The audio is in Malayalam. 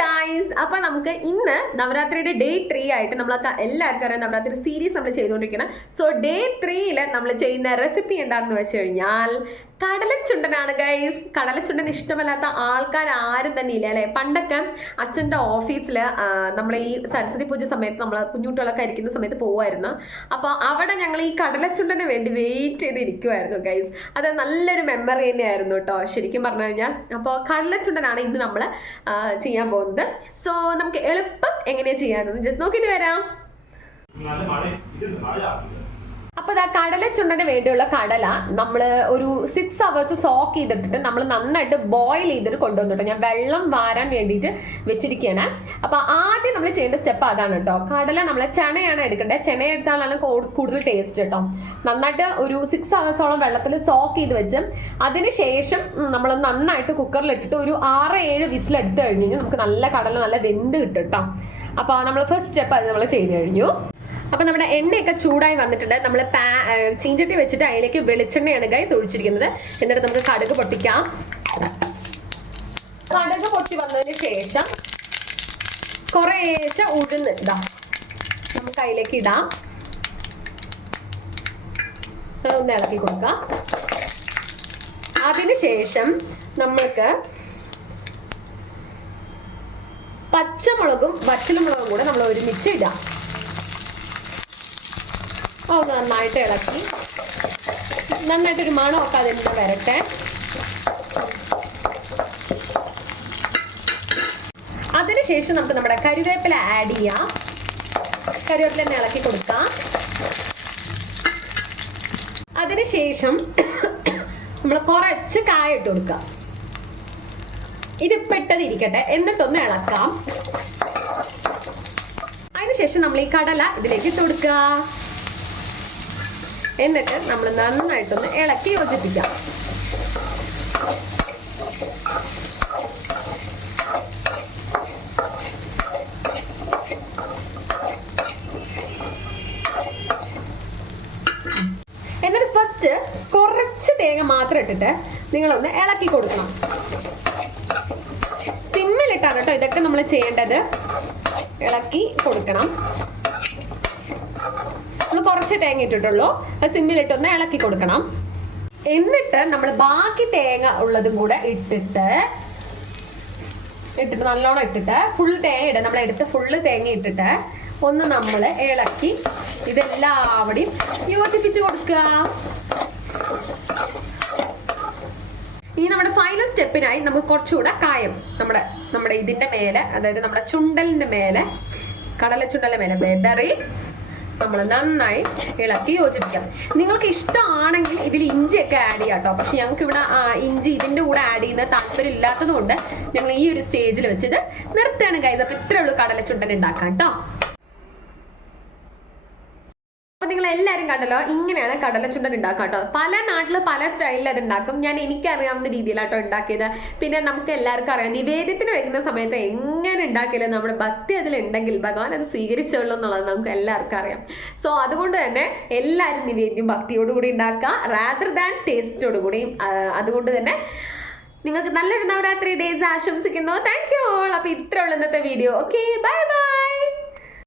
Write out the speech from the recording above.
ഗൈസ്, അപ്പൊ നമുക്ക് ഇന്ന് നവരാത്രിയുടെ ഡേ 3 ആയിട്ട് നമ്മൾ എല്ലാവർക്കും അറിയാം നവരാത്രി സീരീസ് നമ്മൾ ചെയ്തുകൊണ്ടിരിക്കണം. സോ ഡേ 3 നമ്മൾ ചെയ്യുന്ന റെസിപ്പി എന്താണെന്ന് വെച്ച് കഴിഞ്ഞാൽ കടലച്ചുണ്ടനാണ് ഗൈസ്. കടലച്ചുണ്ടൻ ഇഷ്ടമല്ലാത്ത ആൾക്കാർ ആരും തന്നെ ഇല്ല അല്ലെ. പണ്ടൊക്കെ അച്ഛൻ്റെ ഓഫീസിൽ നമ്മൾ ഈ സരസ്വതി പൂജ സമയത്ത് നമ്മൾ കുഞ്ഞുകുട്ടികളൊക്കെ ഇരിക്കുന്ന സമയത്ത് പോകുമായിരുന്നു. അപ്പോൾ അവിടെ ഞങ്ങൾ ഈ കടലച്ചുണ്ടന് വേണ്ടി വെയിറ്റ് ചെയ്ത് ഇരിക്കുമായിരുന്നു ഗൈസ്. അത് നല്ലൊരു മെമ്മറി തന്നെയായിരുന്നു കേട്ടോ ശരിക്കും പറഞ്ഞു കഴിഞ്ഞാൽ. അപ്പോൾ കടലച്ചുണ്ടനാണ് ഇന്ന് നമ്മൾ ചെയ്യാൻ പോകുന്നത്. സോ നമുക്ക് എളുപ്പം എങ്ങനെയാണ് ചെയ്യാമെന്ന് ജസ്റ്റ് നോക്കിയിട്ട് വരാം. അപ്പോൾ ഇതാ കടലച്ചുണ്ടന് വേണ്ടിയുള്ള കടല നമ്മൾ ഒരു 6 hours സോക്ക് ചെയ്തിട്ടിട്ട് നമ്മൾ നന്നായിട്ട് ബോയിൽ ചെയ്തിട്ട് കൊണ്ടുവന്നിട്ടോ. ഞാൻ വെള്ളം വാരാൻ വേണ്ടിയിട്ട് വെച്ചിരിക്കുകയാണ്. അപ്പോൾ ആദ്യം നമ്മൾ ചെയ്യേണ്ട സ്റ്റെപ്പ് അതാണ് കേട്ടോ. കടല നമ്മൾ ചണയാണ് എടുക്കേണ്ടത്. ചണ എടുത്താലാണ് കൂടുതൽ ടേസ്റ്റ് കേട്ടോ. നന്നായിട്ട് ഒരു 6 hours വെള്ളത്തിൽ സോക്ക് ചെയ്ത് വെച്ച് അതിനുശേഷം നമ്മൾ നന്നായിട്ട് കുക്കറിലിട്ടിട്ട് ഒരു 6-7 വിസിലെടുത്ത് കഴിഞ്ഞ് കഴിഞ്ഞാൽ നമുക്ക് നല്ല കടല നല്ല വെന്ത് കിട്ടും കേട്ടോ. അപ്പോൾ നമ്മൾ ഫസ്റ്റ് സ്റ്റെപ്പ് അത് നമ്മൾ ചെയ്ത് കഴിഞ്ഞു. അപ്പൊ നമ്മുടെ എണ്ണയൊക്കെ ചൂടായി വന്നിട്ടുണ്ട്. നമ്മൾ ചീഞ്ചട്ടി വെച്ചിട്ട് അതിലേക്ക് വെളിച്ചെണ്ണയാണ് ഗൈസ് ഒഴിച്ചിരിക്കുന്നത്. എന്നിട്ട് നമുക്ക് കടുക് പൊട്ടിക്കാം. കടുക് പൊട്ടി വന്നതിന് ശേഷം കുറേശ്ശെ ഉഴുന്ന് നമുക്ക് അതിലേക്ക് ഇടാം. ഒന്ന് ഇളക്കി കൊടുക്കാം. അതിനുശേഷം നമ്മൾക്ക് പച്ചമുളകും വറ്റൽമുളകും കൂടെ നമ്മൾ ഒരുമിച്ച് ഇടാം. അത് നന്നായിട്ട് ഇളക്കി നന്നായിട്ടൊരു മണമൊക്കെ അതിൽ നിന്ന് വരട്ടെ. അതിനുശേഷം നമുക്ക് നമ്മുടെ കറിവേപ്പില ആഡ് ചെയ്യാം. കറിവേപ്പില തന്നെ ഇളക്കി കൊടുക്കാം. അതിനുശേഷം നമ്മൾ കുറച്ച് കായ ഇട്ട് കൊടുക്കാം. ഇത് പെട്ടതിരിക്കട്ടെ. എന്നിട്ടൊന്ന് ഇളക്കാം. അതിനുശേഷം നമ്മൾ ഈ കടല ഇതിലേക്ക് ഇട്ട് കൊടുക്കുക. എന്നിട്ട് നമ്മൾ നന്നായിട്ടൊന്ന് ഇളക്കി യോജിപ്പിക്കാം. എന്നിട്ട് ഫസ്റ്റ് കുറച്ച് തേങ്ങ മാത്രം ഇട്ടിട്ട് നിങ്ങളൊന്ന് ഇളക്കി കൊടുക്കണം. സിമ്മിലിട്ടാണ് കേട്ടോ ഇതൊക്കെ നമ്മൾ ചെയ്യേണ്ടത്. ഇളക്കി കൊടുക്കണം. കുറച്ച് തേങ്ങ ഇട്ടിട്ടുള്ളൂ. സിമ്മിലിട്ടൊന്ന് ഇളക്കി കൊടുക്കണം. എന്നിട്ട് നമ്മൾ ബാക്കി തേങ്ങ ഉള്ളതും കൂടെ ഇട്ടിട്ട് നല്ലോണം ഇട്ടിട്ട് ഫുൾ തേങ്ങ ഇടുക. നമ്മൾ എടുത്ത് ഫുള്ള് തേങ്ങ ഇട്ടിട്ട് ഒന്ന് നമ്മൾ ഇളക്കി ഇതെല്ലാവടെയും യോജിപ്പിച്ച് കൊടുക്കുക. ഇനി നമ്മുടെ ഫൈനൽ സ്റ്റെപ്പിനായി നമുക്ക് കുറച്ചുകൂടെ കായം നമ്മുടെ ഇതിന്റെ മേലെ, അതായത് നമ്മുടെ ചുണ്ടലിന്റെ മേലെ, കടലച്ചുണ്ടലിന്റെ മേലെ വെതറി നമ്മൾ നന്നായി ഇളക്കി യോജിപ്പിക്കാം. നിങ്ങൾക്ക് ഇഷ്ടമാണെങ്കിൽ ഇതിൽ ഇഞ്ചിയൊക്കെ ആഡ് ചെയ്യാം കേട്ടോ. പക്ഷെ ഞങ്ങൾക്ക് ഇവിടെ ഇഞ്ചി ഇതിൻ്റെ കൂടെ ആഡ് ചെയ്യുന്ന താല്പര്യം ഇല്ലാത്തത് കൊണ്ട് ഞങ്ങൾ ഈ ഒരു സ്റ്റേജിൽ വെച്ചിട്ട് നിർത്തുകയാണ് ഗൈസ്. അപ്പോൾ ഇത്രയേ ഉള്ളൂ കടലച്ചുണ്ടൻ ഉണ്ടാക്കാം കേട്ടോ. അപ്പോൾ നിങ്ങൾ എല്ലാവരും കണ്ടല്ലോ, ഇങ്ങനെയാണ് കടലച്ചുണ്ടൻ ഉണ്ടാക്കുക കേട്ടോ. പല നാട്ടിൽ പല സ്റ്റൈലിൽ അത് ഉണ്ടാക്കും. ഞാൻ എനിക്കറിയാവുന്ന രീതിയിലാട്ടോ ഉണ്ടാക്കിയത്. പിന്നെ നമുക്ക് എല്ലാവർക്കും അറിയാം നിവേദ്യത്തിന് വരുന്ന സമയത്ത് എങ്ങനെ ഉണ്ടാക്കിയാലും നമ്മുടെ ഭക്തി അതിലുണ്ടെങ്കിൽ ഭഗവാൻ അത് സ്വീകരിച്ചുള്ളൂ എന്നുള്ളത് നമുക്ക് എല്ലാവർക്കും അറിയാം. സോ അതുകൊണ്ട് തന്നെ എല്ലാവരും നിവേദ്യം ഭക്തിയോടുകൂടി ഉണ്ടാക്കുക റാദർ ദാൻ ടേസ്റ്റോടുകൂടി. അതുകൊണ്ട് തന്നെ നിങ്ങൾക്ക് നല്ലൊരു നവരാത്രി ഡേയ്സ് ആശംസിക്കുന്നു. Thank you all. അപ്പോൾ ഇത്രയുള്ള ഇന്നത്തെ വീഡിയോ. Okay, bye bye.